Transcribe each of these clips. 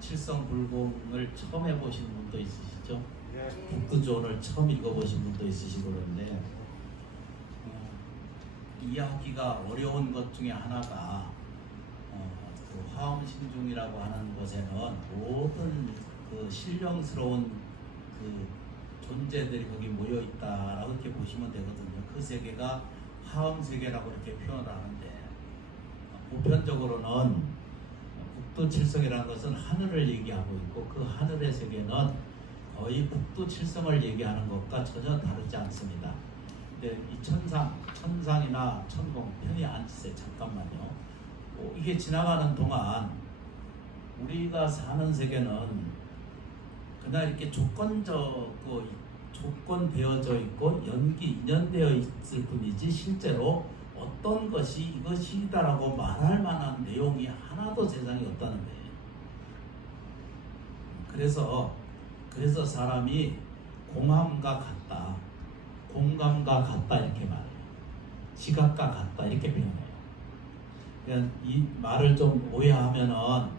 칠성불공을 처음 해보신 분도 있으시죠? 네. 북두조언을 처음 읽어보신 분도 있으시고 그런데 이해하기가 어려운 것 중에 하나가 그 화엄신중이라고 하는 곳에는 모든 그 신령스러운 그 존재들이 거기 모여 있다라고 이렇게 보시면 되거든요. 그 세계가 화엄세계라고 이렇게 표현을 하는데 보편적으로는 북두칠성이라는 것은 하늘을 얘기하고 있고 그 하늘의 세계는 거의 북두칠성을 얘기하는 것과 전혀 다르지 않습니다. 근데 이 천상이나 천공 편히 앉으세요. 잠깐만요. 이게 지나가는 동안 우리가 사는 세계는 그냥 이렇게 조건되어져 있고 인연되어 있을 뿐이지 실제로 어떤 것이 이것이다라고 말할 만한 내용이 하나도 세상에 없다는 거예요. 그래서 사람이 공함과 같다, 공감과 같다 이렇게 말해요. 지각과 같다 이렇게 표현해요. 그냥 이 말을 좀 오해하면은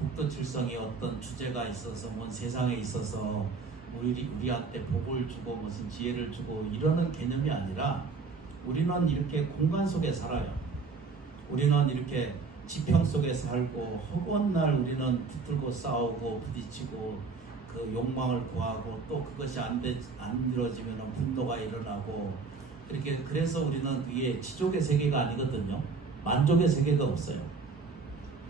북두칠성이 어떤 주제가 있어서 뭔 세상에 있어서 우리한테 복을 주고 무슨 지혜를 주고 이러는 개념이 아니라 우리는 이렇게 공간 속에 살아요. 우리는 이렇게 지평 속에 살고 허구한 날 우리는 붙들고 싸우고 부딪히고 그 욕망을 구하고 또 그것이 안 이루어지면 분노가 일어나고 이렇게 그래서 우리는 그게 지족의 세계가 아니거든요. 만족의 세계가 없어요.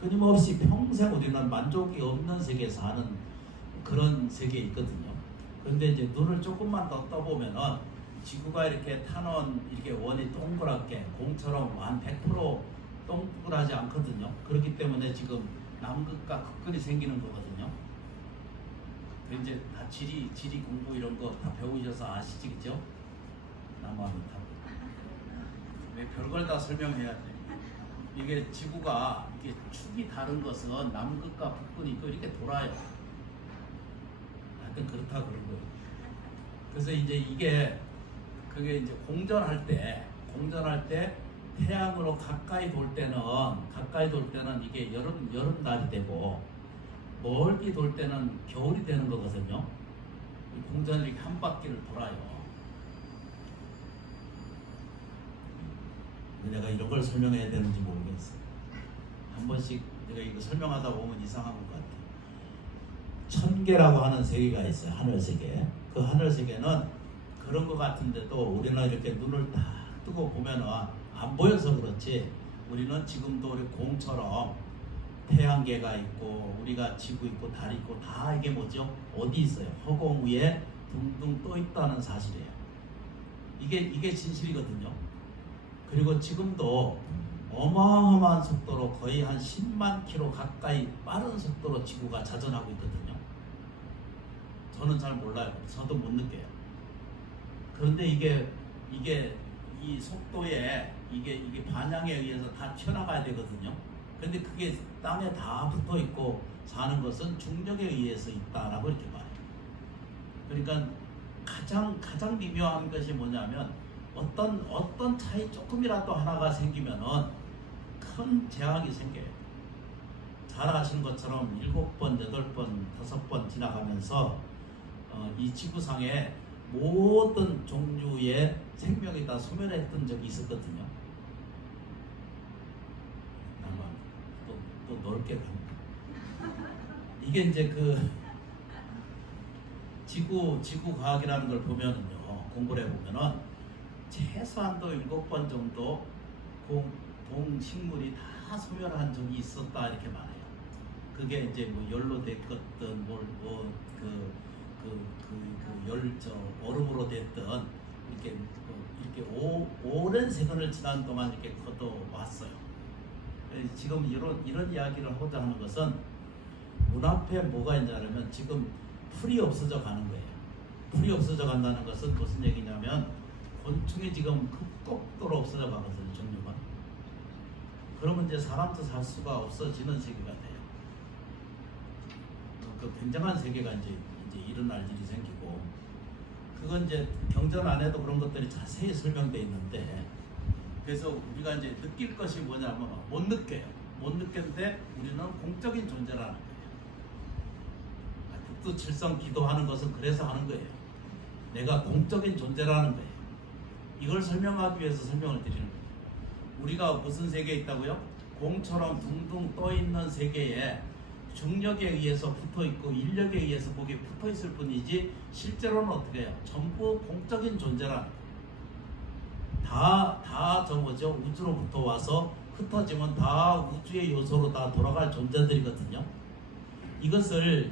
끊임없이 평생 우리는 만족이 없는 세계에 사는 그런 세계에 있거든요. 그런데 이제 눈을 조금만 더 떠보면은 지구가 이렇게 이렇게 원이 동그랗게 공처럼 한 100% 동그랗지 않거든요. 그렇기 때문에 지금 남극과 극근이 생기는 거거든요. 이제 다 지리 공부 이런 거 다 배우셔서 아시지, 그죠? 남아합니다. 왜 별걸 다 설명해야 돼? 이게 지구가 이게 축이 다른 것은 남극과 북극이 있고 이렇게 돌아요. 하여튼 그렇다 그런 거예요. 그래서 이제 그게 이제 공전할 때 태양으로 가까이 돌 때는 이게 여름날이 되고 멀리 돌 때는 겨울이 되는 거거든요. 공전이 이렇게 한 바퀴를 돌아요. 내가 이런 걸 설명해야 되는지 모르겠어. 한 번씩 내가 이거 설명하다 보면 이상한 것 같아. 천계라고 하는 세계가 있어요. 하늘 세계. 그 하늘 세계는 그런 것 같은데도 우리는 이렇게 눈을 딱 뜨고 보면은 안 보여서 그렇지. 우리는 지금도 우리 공처럼 태양계가 있고 우리가 지구 있고 달 있고 다 이게 뭐죠? 어디 있어요? 허공 위에 둥둥 떠 있다는 사실이에요. 이게 진실이거든요. 그리고 지금도 어마어마한 속도로 거의 한 10만 킬로 가까이 빠른 속도로 지구가 자전하고 있거든요. 저는 잘 몰라요. 저도 못 느껴요. 그런데 이게 이 속도에 이게 반향에 의해서 다 튀어나가야 되거든요. 근데 그게 땅에 다 붙어 있고 사는 것은 중력에 의해서 있다라고 이렇게 봐요. 그러니까 가장 미묘한 것이 뭐냐면 어떤 차이 조금이라도 하나가 생기면은 큰 재앙이 생겨요. 잘 아시는 것처럼 7번, 8번, 5번 지나가면서 이 지구상에 모든 종류의 생명이 다 소멸했던 적이 있었거든요. 아마 또 넓게 갑니다. 이게 이제 그 지구 과학이라는 걸 보면은요, 공부를 해보면은 최소한도 7번 정도 동식물이 다 소멸한 적이 있었다 이렇게 말해요. 그게 이제 뭐 열로 됐든 얼음으로 됐든 이렇게 오랜 세월을 지난 동안 이렇게 걷어왔어요. 지금 이런 이야기를 하고자 하는 것은 문 앞에 뭐가 있냐면 지금 풀이 없어져 가는 거예요. 풀이 없어져 간다는 것은 무슨 얘기냐면 곤충이 지금 급속도로 없어져 가거든요. 종류가. 그러면 이제 사람도 살 수가 없어지는 세계가 돼요. 그 굉장한 세계가 이제 일어날 일이 생기고, 그건 이제 경전 안에도 그런 것들이 자세히 설명되어 있는데, 그래서 우리가 이제 느낄 것이 뭐냐면 못 느껴요. 못 느꼈는데 우리는 공적인 존재라는 거예요. 북두칠성 기도하는 것은 그래서 하는 거예요. 내가 공적인 존재라는 거예요. 이걸 설명하기 위해서 설명을 드리는 거예요. 우리가 무슨 세계에 있다고요? 공처럼 둥둥 떠 있는 세계에 중력에 의해서 붙어 있고 인력에 의해서 거기에 붙어 있을 뿐이지 실제로는 어떻게 해요? 전부 공적인 존재라는 거예요. 다 저거죠. 우주로부터 와서 흩어지면 다 우주의 요소로 다 돌아갈 존재들이거든요. 이것을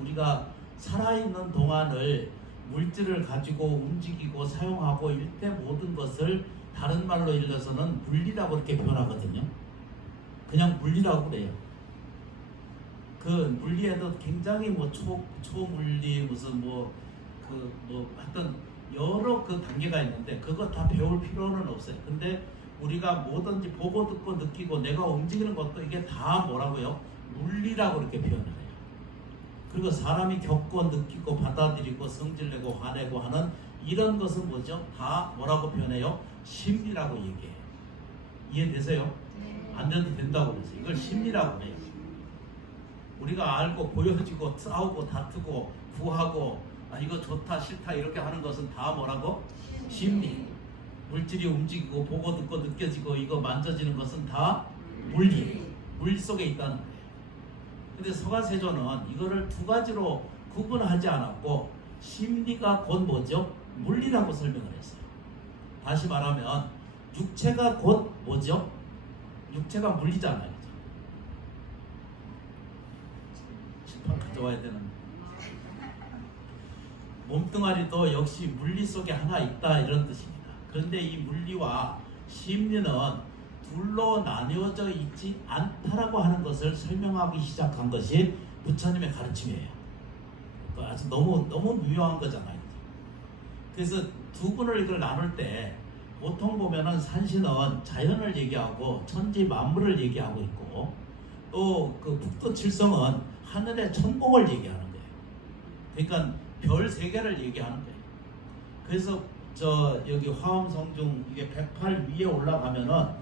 우리가 살아있는 동안을 물질을 가지고 움직이고 사용하고 일대 모든 것을 다른 말로 일러서는 물리라고 이렇게 표현하거든요. 그냥 물리라고 그래요. 그 물리에도 굉장히 뭐 초물리 무슨 하여튼 여러 그 단계가 있는데 그거 다 배울 필요는 없어요. 근데 우리가 뭐든지 보고 듣고 느끼고 내가 움직이는 것도 이게 다 뭐라고요? 물리라고 이렇게 표현을 해요. 그리고 사람이 겪고 느끼고 받아들이고 성질내고 화내고 하는 이런 것은 뭐죠? 다 뭐라고 표현해요? 심리라고 얘기해요. 이해되세요? 네. 안 돼도 된다고 그러죠. 이걸 심리라고 해요. 우리가 알고 보여지고 싸우고 다투고 구하고 이거 좋다 싫다 이렇게 하는 것은 다 뭐라고? 심리. 물질이 움직이고 보고 듣고 느껴지고 이거 만져지는 것은 다 물리. 물 속에 있다는 거예요. 근데 서가세조는 이거를 두 가지로 구분하지 않았고 심리가 곧 뭐죠? 물리라고 설명을 했어요. 다시 말하면 육체가 곧 뭐죠? 육체가 물리잖아요. 칠판 가져와야 되는데 몸뚱아리도 역시 물리 속에 하나 있다 이런 뜻입니다. 그런데 이 물리와 심리는 둘로 나뉘어져 있지 않다라고 하는 것을 설명하기 시작한 것이 부처님의 가르침이에요. 아주 너무 유효한 거잖아요. 그래서 두 분을 이걸 나눌 때 보통 보면은 산신은 자연을 얘기하고 천지 만물을 얘기하고 있고 또 그 북두칠성은 하늘의 천공을 얘기하는 거예요. 그러니까 별 세 개를 얘기하는 거예요. 그래서 여기 화엄성중 이게 108 위에 올라가면은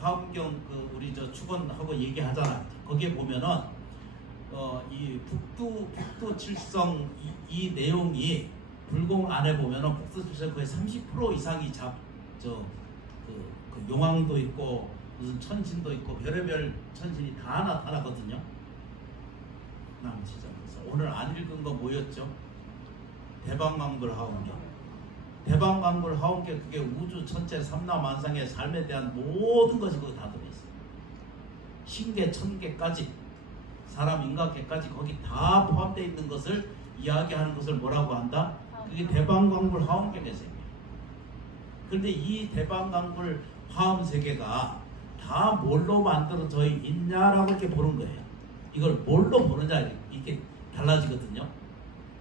화엄경 우리 축원하고 얘기하잖아요. 거기에 보면은 이 북두칠성 이 내용이 불공 안에 보면은 북두칠성 거의 30% 이상이 그 용왕도 있고 무슨 천신도 있고 별의별 천신이 다 나타나거든요. 남치장에서 오늘 안 읽은 거 뭐였죠? 대방광불 하운경. 대방광불 하운경 그게 우주 전체 삼라만상의 삶에 대한 모든 것이 거기 다 들어있어요. 신계 천계까지 사람 인간계까지 거기 다 포함되어 있는 것을 이야기하는 것을 뭐라고 한다? 그게 대방광불 하운경의 세계. 그런데 이 대방광불 화엄 세계가 다 뭘로 만들어져 있냐라고 이렇게 보는 거예요. 이걸 뭘로 보느냐 이렇게 달라지거든요.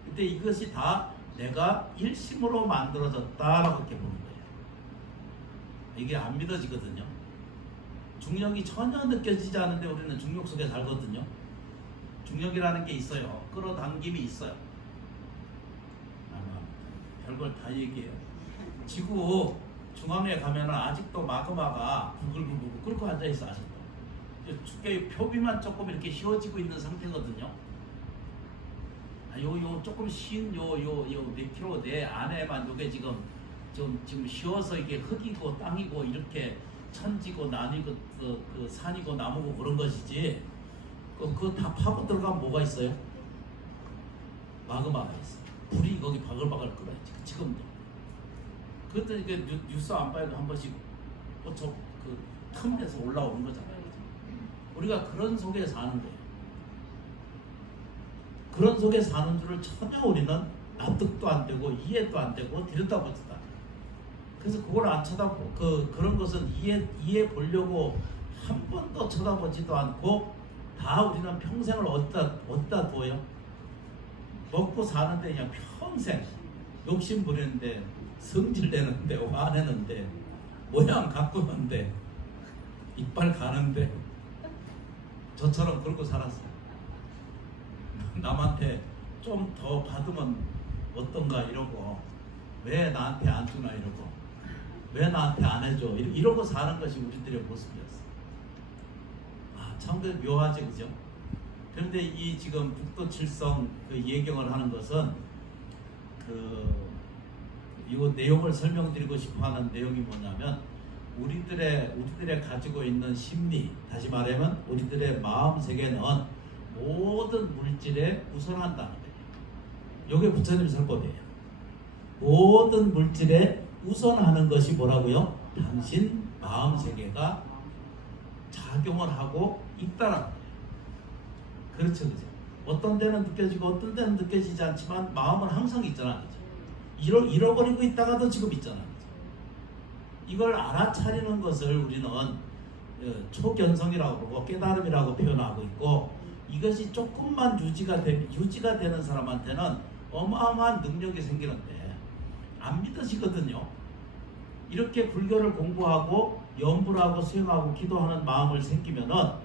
근데 이것이 다 내가 일심으로 만들어졌다라고 이렇게 보는 거예요. 이게 안 믿어지거든요. 중력이 전혀 느껴지지 않는데 우리는 중력 속에 살거든요. 중력이라는 게 있어요. 끌어당김이 있어요. 별걸 다 얘기해요. 지구 중앙에 가면은 아직도 마그마가 부글부글 끓고 앉아 있어. 아직도 축계 표비만 조금 이렇게 휘어지고 있는 상태거든요. 요 조금 쉰 몇 킬로 내 안에만 요게 지금 휘어서 이게 흙이고 땅이고 이렇게 천지고 나뉘고 그 산이고 나무고 그런 것이지. 그거 다 파고 들어가면 뭐가 있어요? 마그마가 있어요. 불이 거기 바글바글 끓어요. 지금도. 그것도 이게 뉴스 안 봐도 한 번씩 그 틈에서 올라오는 거잖아요. 우리가 그런 속에 사는 거예요. 그런 속에 사는 줄을 전혀 우리는 납득도 안 되고 이해도 안 되고 들여다보지도 않아요. 그래서 그걸 안 쳐다보고 그런 것은 이해 보려고 한 번도 쳐다보지도 않고 다 우리는 평생을 어디다 둬요? 먹고 사는데 그냥 평생 욕심 부리는데 성질 내는데 화내는데 모양 가꾸는데 이빨 가는데 저처럼 그러고 살았어요. 남한테 좀 더 받으면 어떤가 이러고 왜 나한테 안 주나 이러고 왜 나한테 안 해줘 이러고 사는 것이 우리들의 모습이었어. 참 묘하지 그죠? 그런데 이 지금 북도 칠성 그 예경을 하는 것은 이거 내용을 설명드리고 싶어하는 내용이 뭐냐면 우리들의 가지고 있는 심리, 다시 말하면 우리들의 마음 세계는 모든 물질에 우선한다는 거예요. 이게 부처님 설법이에요. 모든 물질에 우선하는 것이 뭐라고요? 당신 마음 세계가 작용을 하고 있다라는 거예요. 그렇죠, 그죠? 어떤 데는 느껴지고 어떤 데는 느껴지지 않지만 마음은 항상 있잖아, 그죠? 잃어버리고 있다가도 지금 있잖아, 그죠? 이걸 알아차리는 것을 우리는 초견성이라고 그러고 깨달음이라고 표현하고 있고, 이것이 조금만 유지가 되는 사람한테는 어마어마한 능력이 생기는데 안 믿으시거든요. 이렇게 불교를 공부하고 연구를 하고 수행하고 기도하는 마음을 생기면은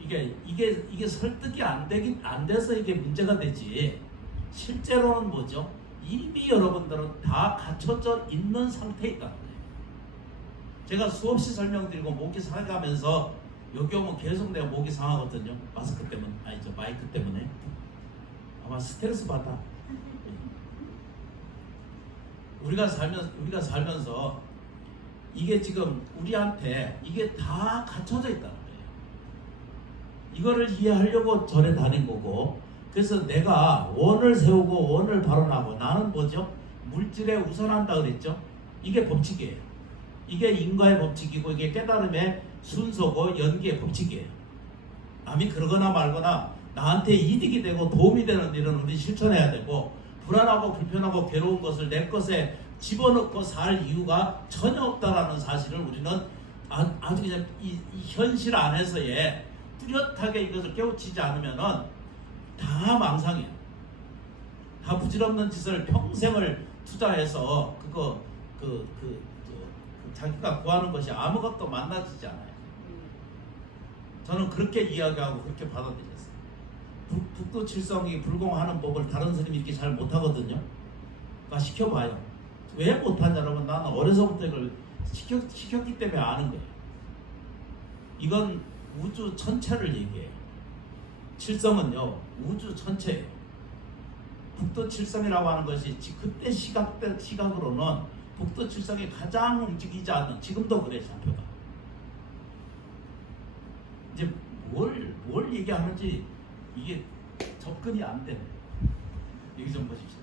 이게 설득이 안 돼서 이게 문제가 되지, 실제로는 뭐죠? 이미 여러분들은 다 갖춰져 있는 상태에 있다는 거예요. 제가 수없이 설명드리고 목이 상해가면서 여기 오면 계속 내가 목이 상하거든요. 마스크 때문에, 아니죠, 마이크 때문에. 아마 스트레스 받아. 우리가 살면서 이게 지금 우리한테 이게 다 갖춰져 있다는 거예요. 이거를 이해하려고 절에 다닌 거고, 그래서 내가 원을 세우고 원을 발언하고, 나는 뭐죠? 물질에 우선한다 그랬죠? 이게 법칙이에요. 이게 인과의 법칙이고, 이게 깨달음의 순서고, 연기의 법칙이에요. 남이 그러거나 말거나 나한테 이득이 되고 도움이 되는 일은 우리 실천해야 되고, 불안하고 불편하고 괴로운 것을 내 것에 집어넣고 살 이유가 전혀 없다라는 사실을 우리는 아주 그냥 이 현실 안에서의 뚜렷하게 이것을 깨우치지 않으면은 다 망상이에요. 다 부질없는 짓을 평생을 투자해서 자기가 구하는 것이 아무것도 만나지지 않아요. 저는 그렇게 이야기하고 그렇게 받아들였어요. 북도 칠성이 불공하는 법을 다른 스님이 이렇게 잘 못하거든요. 그러니까 시켜봐요. 왜 못하냐면 나는 어려서부터 이걸 시켰기 때문에 아는 거예요. 이건 우주 전체를 얘기해요. 칠성은요, 우주 전체예요. 북도 칠성이라고 하는 것이 그때 시각으로는 북도 칠성이 가장 움직이지 않는, 지금도 그래, 좌표가. 이제 뭘 얘기하는지 이게 접근이 안 돼. 여기 좀 보십시오.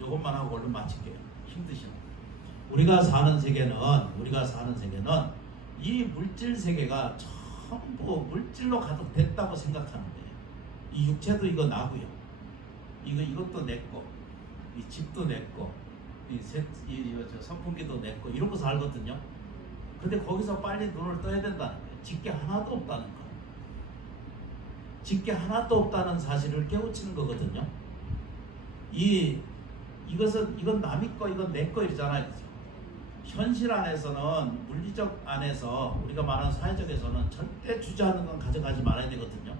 요것만 하고 얼른 마칠게요. 힘드시네. 우리가 사는 세계는 이 물질 세계가 전부 물질로 가득됐다고 생각하는 거예요. 이 육체도 이거 나고요. 이것도 내 거, 이 집도 내 거, 저 선풍기도 내 거, 이러고 살거든요. 근데 거기서 빨리 눈을 떠야 된다는 거예요. 집게 하나도 없다는 거. 집게 하나도 없다는 사실을 깨우치는 거거든요. 이건 남의 거, 이건 내 거 이러잖아요. 현실 안에서는, 물리적 안에서, 우리가 말하는 사회적에서는 절대 주저하는 건 가져가지 말아야 되거든요.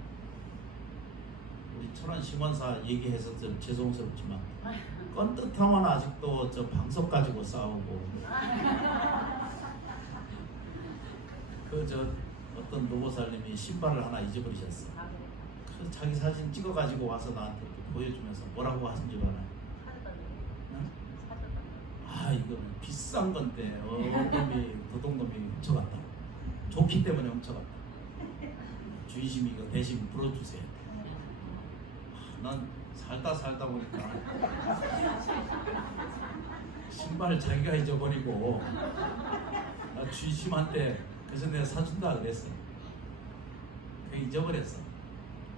우리 천원 심원사 얘기해서 좀 죄송스럽지만 껌뜻하면 아직도 저 방석 가지고 싸우고, 어떤 노보살님이 신발을 하나 잊어버리셨어. 그래서 자기 사진 찍어가지고 와서 나한테 이렇게 보여주면서 뭐라고 하신 줄 알아요? 응? 이거는 비싼 건데 도둑놈이 훔쳐갔다. 좋기 때문에 훔쳐갔다. 주의심이 이거 대신 불어주세요. 난 살다 보니까 신발 자기가 잊어버리고 나 주의심한테 그래서 내가 사준다 그랬어. 그 잊어버렸어.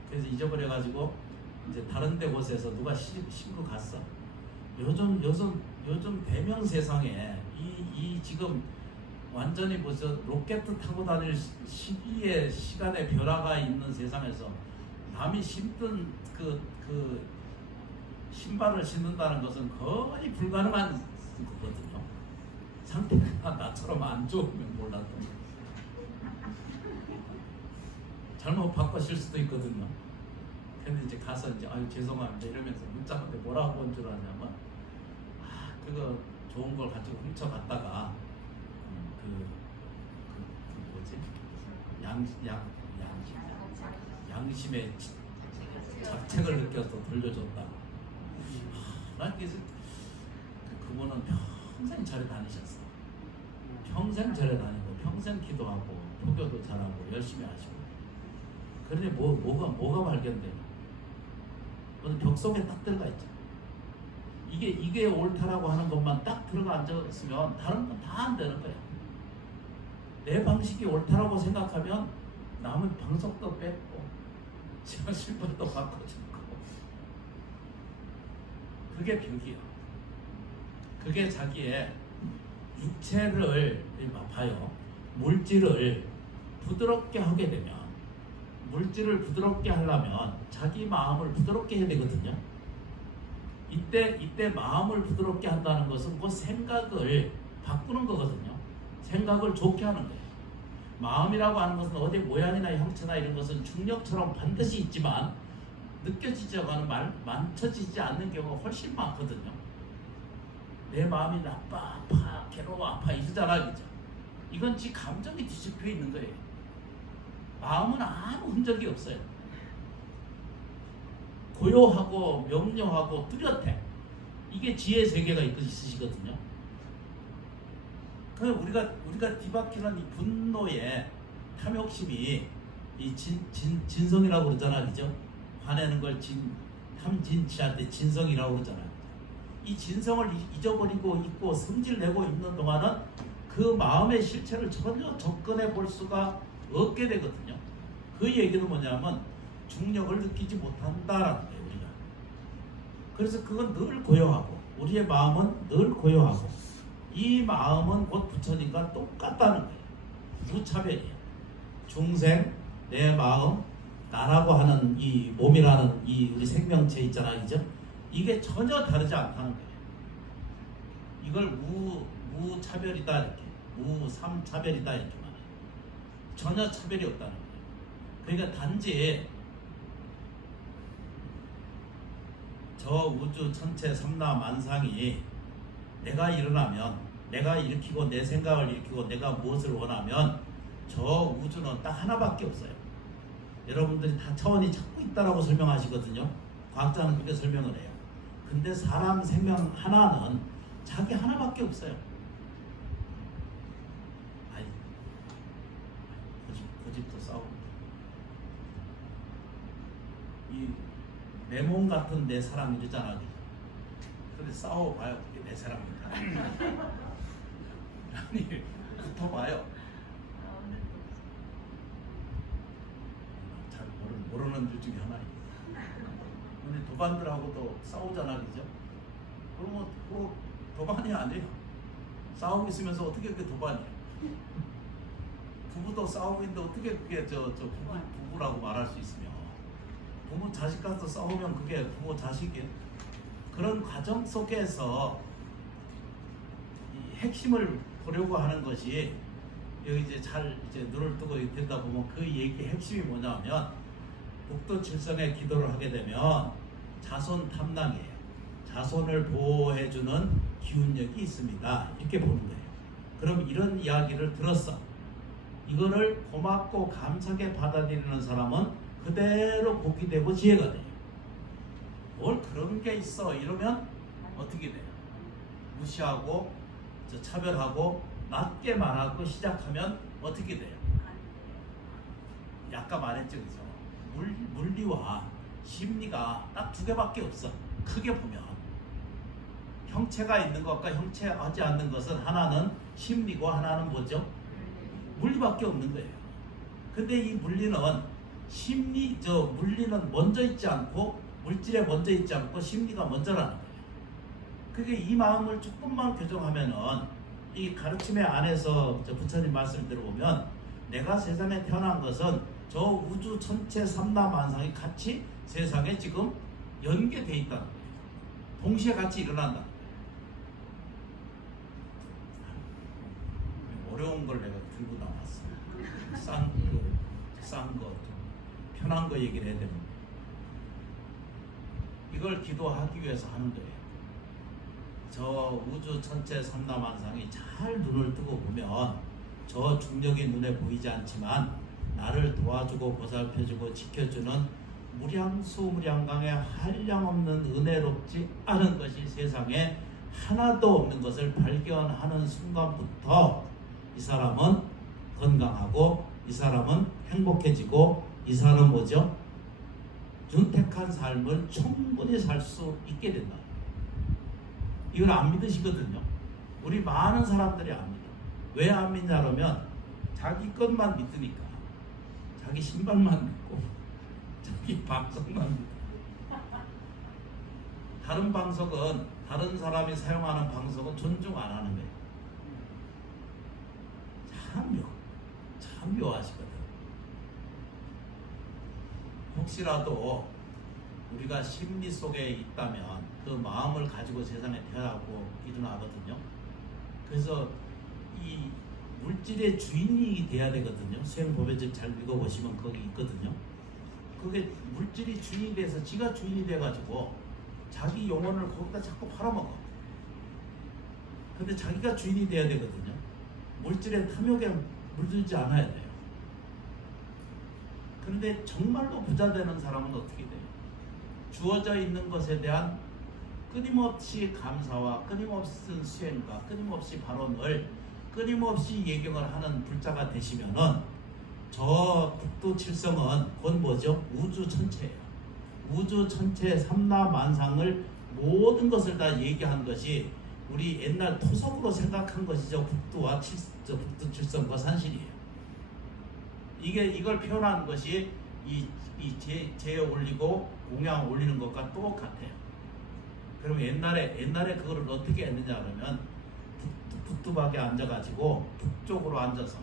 그래서 잊어버려가지고 이제 다른 데 곳에서 누가 신고 갔어. 요즘 대명 세상에 이 지금 완전히 로켓 타고 다닐 시기에 시간의 변화가 있는 세상에서 남이 신던 그 신발을 신는다는 것은 거의 불가능한 거거든요. 상태가 나처럼 안 좋으면 몰라도 잘못 바꿔실 수도 있거든요. 근데 이제 가서 이제 죄송합니다 이러면서 문자한테 뭐라고 온 줄 아냐면 그거 좋은 걸 가지고 훔쳐갔다가 뭐지 양심에 잡책을 느껴서 돌려줬다. 난 그분은 평생 절에 다니셨어. 평생 절에 다니고 평생 기도하고 포교도 잘하고 열심히 하시고. 그러니 뭐가 발견돼요? 어느 벽 속에 딱 들어가 있죠. 이게 옳다라고 하는 것만 딱 들어가 앉았으면 다른 건 다 안 되는 거야. 내 방식이 옳다라고 생각하면 남은 방석도 뺏고 신발도 바꿔주고. 그게 벽이야. 그게 자기의 육체를 봐요. 물질을 부드럽게 하게 되면, 물질을 부드럽게 하려면 자기 마음을 부드럽게 해야 되거든요. 이때 마음을 부드럽게 한다는 것은 그 생각을 바꾸는 거거든요. 생각을 좋게 하는 거예요. 마음이라고 하는 것은 어디 모양이나 형체나 이런 것은 중력처럼 반드시 있지만 느껴지지 않는 만져지지 않는 경우가 훨씬 많거든요. 내 마음이 나빠, 아파, 괴로워, 아파 이러잖아, 그죠? 이건 지 감정이 뒤집혀 있는 거예요. 마음은 아무 흔적이 없어요. 고요하고 명료하고 뚜렷해. 이게 지혜 세계가 있으시거든요. 그래서 우리가 뒤바뀌는 이 분노의 탐욕심이 이 진성이라고 그러잖아, 그죠? 화내는 걸 탐진치할 때 진성이라고 그러잖아요. 이 진성을 잊어버리고 있고 성질 내고 있는 동안은 그 마음의 실체를 전혀 접근해 볼 수가 없게 되거든요. 그 얘기는 뭐냐면 중력을 느끼지 못한다라는 거예요, 우리가. 그래서 그건 늘 고요하고 우리의 마음은 늘 고요하고 이 마음은 곧 부처님과 똑같다는 거예요. 무차별이에요. 중생, 내 마음, 나라고 하는 이 몸이라는 이 우리 생명체 있잖아요, 그죠? 이게 전혀 다르지 않다는 거예요. 이걸 무차별이다 이렇게, 무삼차별이다 이렇게 말해요. 전혀 차별이 없다는 거예요. 그러니까 단지 저 우주 천체 삼라 만상이 내가 일어나면, 내가 일으키고 내 생각을 일으키고 내가 무엇을 원하면 저 우주는 딱 하나밖에 없어요. 여러분들이 다 차원이 자꾸 있다라고 설명하시거든요. 과학자는 그렇게 설명을 해요. 근데 사람 생명 하나는 자기 하나밖에 없어요. 아이, 고집도 싸우고. 이 내 몸 같은 내 사람 이러잖아. 근데 싸워봐요. 그게 내 사람인가? 아니, 붙어봐요. 잘 모르는 들 중에 하나예요. 근데 도반들하고도 싸우잖아, 그죠? 그러면 그거 도반이 아니에요. 싸우고 있으면서 어떻게 그게 도반이에요? 부부도 싸우고 있는데 어떻게 그게 부부라고 말할 수 있으며, 부모 자식 간도 싸우면 그게 부모 자식이에요. 그런 과정 속에서 이 핵심을 보려고 하는 것이, 여기 이제 눈을 뜨고 듣다 보면 그 얘기의 핵심이 뭐냐면, 북두칠성의 기도를 하게 되면 자손 탐낭이에요. 자손을 보호해주는 기운력이 있습니다. 이렇게 보는 거예요. 그럼 이런 이야기를 들었어. 이거를 고맙고 감사하게 받아들이는 사람은 그대로 복이 되고 지혜가 돼요. 뭘 그런 게 있어 이러면 어떻게 돼요? 무시하고 차별하고 낮게 말하고 시작하면 어떻게 돼요? 아까 말했죠, 그죠? 물리와 심리가 딱 두 개밖에 없어. 크게 보면 형체가 있는 것과 형체하지 않는 것은 하나는 심리고 하나는 뭐죠? 물리밖에 없는 거예요. 근데 이 물리는 물리는 먼저 있지 않고, 물질에 먼저 있지 않고 심리가 먼저라는 거예요. 그게 이 마음을 조금만 교정하면은, 이 가르침의 안에서 부처님 말씀을 들어보면, 내가 세상에 태어난 것은 저 우주 천체 삼라 만상이 같이 세상에 지금 연계되어 있다는 거예요. 동시에 같이 일어난다는 거예요. 어려운 걸 내가 들고 나왔어. 싼 거, 편한 거 얘기를 해야 되는 거예요. 이걸 기도하기 위해서 하는 거예요. 저 우주 천체 삼라 만상이 잘 눈을 뜨고 보면, 저 중력이 눈에 보이지 않지만 나를 도와주고 보살펴주고 지켜주는 무량수무량강에 한량없는 은혜롭지 않은 것이 세상에 하나도 없는 것을 발견하는 순간부터 이 사람은 건강하고 이 사람은 행복해지고 이 사람은 뭐죠? 윤택한 삶을 충분히 살 수 있게 된다. 이걸 안 믿으시거든요. 우리 많은 사람들이 압니다. 왜 안 믿냐 그러면 자기 것만 믿으니까. 자기 신발만 믿고 자기 방석만 믿고. 다른 방석은 다른 사람이 사용하는 방석은 존중 안 하는 거예요. 참 묘하시거든. 혹시라도 우리가 심리 속에 있다면 그 마음을 가지고 세상에 태어나고 일어나거든요. 그래서 이 물질의 주인이 돼야 되거든요. 수행법에 잘 읽어보시면 거기 있거든요. 그게 물질이 주인이 돼서 지가 주인이 돼가지고 자기 영혼을 거기다 자꾸 팔아먹어. 근데 자기가 주인이 돼야 되거든요. 물질의 탐욕에 물들지 않아야 돼요. 그런데 정말로 부자 되는 사람은 어떻게 돼요? 주어져 있는 것에 대한 끊임없이 감사와 끊임없이 수행과 끊임없이 발언을 끊임없이 예경을 하는 불자가 되시면은 저 국도칠성은 곧 뭐죠? 우주 전체예요. 우주 전체의 삼라만상을 모든 것을 다 얘기한 것이 우리 옛날 토속으로 생각한 것이죠. 북두와 북두칠성과 산신이에요. 이걸 표현하는 것이 제 올리고 공양 올리는 것과 똑같아요. 그럼 옛날에 그거를 어떻게 했느냐 그러면 북두박에 앉아가지고 북쪽으로 앉아서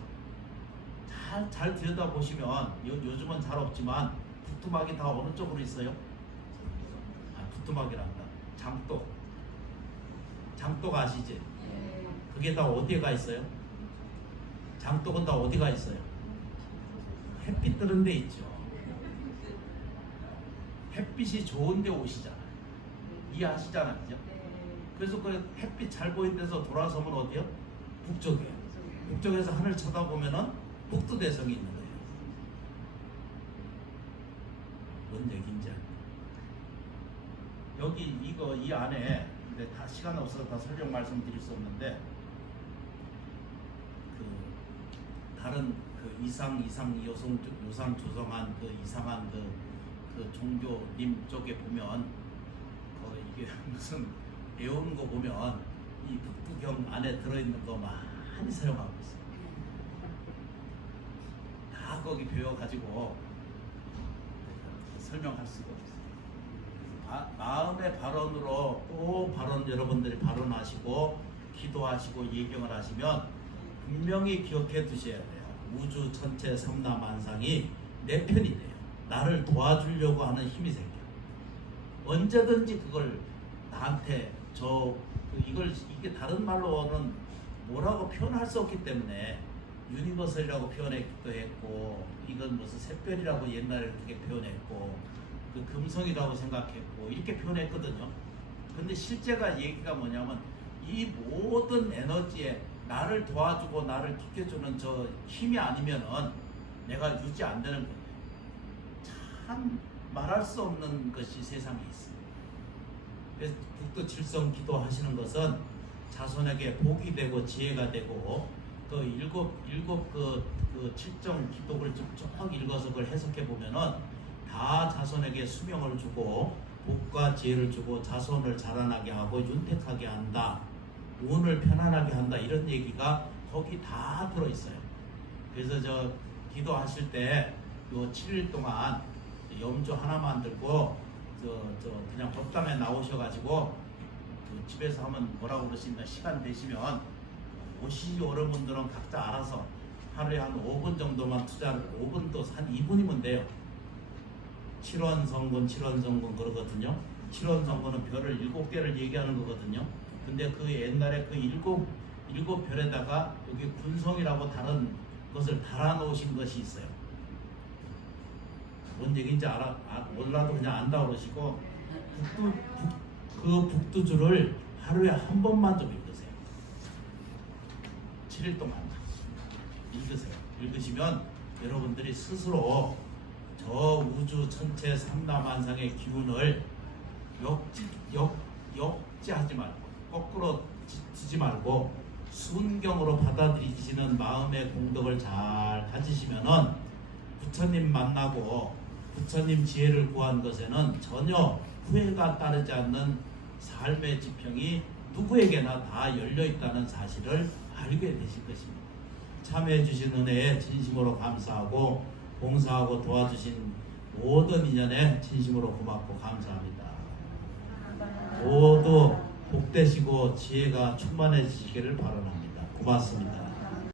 잘 들여다보시면 요즘은 잘 없지만 북두박이 다 어느 쪽으로 있어요? 북두박이란다. 장독 아시지? 그게 다 어디에 가 있어요? 장독은 다 어디가 있어요? 햇빛 뜨는 데 있죠. 햇빛이 좋은 데 오시잖아요. 이해하시잖아요. 그죠? 그래서 그 햇빛 잘 보이는 데서 돌아서면 어디요? 북쪽이에요. 북쪽에서 하늘 쳐다보면은 북두대성이 있는 거예요. 뭔 얘기인지 알죠? 여기 이 안에 근데 다 시간 없어서 다 설명 말씀드릴 수 없는데 다른 이상 요상 조성한 이상한 종교님 쪽에 보면 이게 무슨 배우는 거 보면 이 북두경 안에 들어있는 거 많이 사용하고 있어요. 다 거기 배워가지고 설명할 수가 없어요. 마음의 발언으로 또 여러분들이 발언하시고 기도하시고 예경을 하시면 분명히 기억해 두셔야 돼요. 우주 전체 삼라만상이 내 편이 돼요. 나를 도와주려고 하는 힘이 생겨. 언제든지 그걸 나한테 이게 다른 말로는 뭐라고 표현할 수 없기 때문에 유니버설이라고 표현했기도 했고 이건 무슨 샛별이라고 옛날에 그렇게 표현했고 금성이라고 생각했고 이렇게 표현했거든요. 근데 실제가 얘기가 뭐냐면 이 모든 에너지에 나를 도와주고 나를 지켜주는 저 힘이 아니면은 내가 유지 안 되는 거예요. 참 말할 수 없는 것이 세상에 있습니다. 그래서 북두칠성 기도하시는 것은 자손에게 복이 되고 지혜가 되고 일곱 칠정 기독을 쭉 읽어서 그걸 해석해 보면은 다 자손에게 수명을 주고 복과 지혜를 주고 자손을 자라나게 하고 윤택하게 한다. 운을 편안하게 한다. 이런 얘기가 거기 다 들어있어요. 그래서 기도하실 때 요 7일 동안 염주 하나만 들고 그냥 법당에 나오셔가지고 집에서 하면 뭐라고 그러시나 시간 되시면 오시지 어른분들은 각자 알아서 하루에 한 5분 정도만 투자를 5분도 한 2분이면 돼요. 7원성군 그러거든요. 7원성군은 별을 7개를 얘기하는 거거든요. 근데 옛날에 일곱 별에다가 여기 군성이라고 다른 것을 달아놓으신 것이 있어요. 뭔 얘기인지 몰라도 그냥 안다 그러시고 북두주를 하루에 한 번만 좀 읽으세요. 7일 동안 읽으세요. 읽으시면 여러분들이 스스로 저 우주 전체 삼라만상의 기운을 역지하지 말고 거꾸로 두지 말고 순경으로 받아들이시는 마음의 공덕을 잘 가지시면은 부처님 만나고 부처님 지혜를 구한 것에는 전혀 후회가 따르지 않는 삶의 지평이 누구에게나 다 열려 있다는 사실을 알게 되실 것입니다. 참여해 주신 은혜에 진심으로 감사하고 봉사하고 도와주신 모든 인연에 진심으로 고맙고 감사합니다. 모두 복되시고 지혜가 충만해지시기를 바랍니다. 고맙습니다.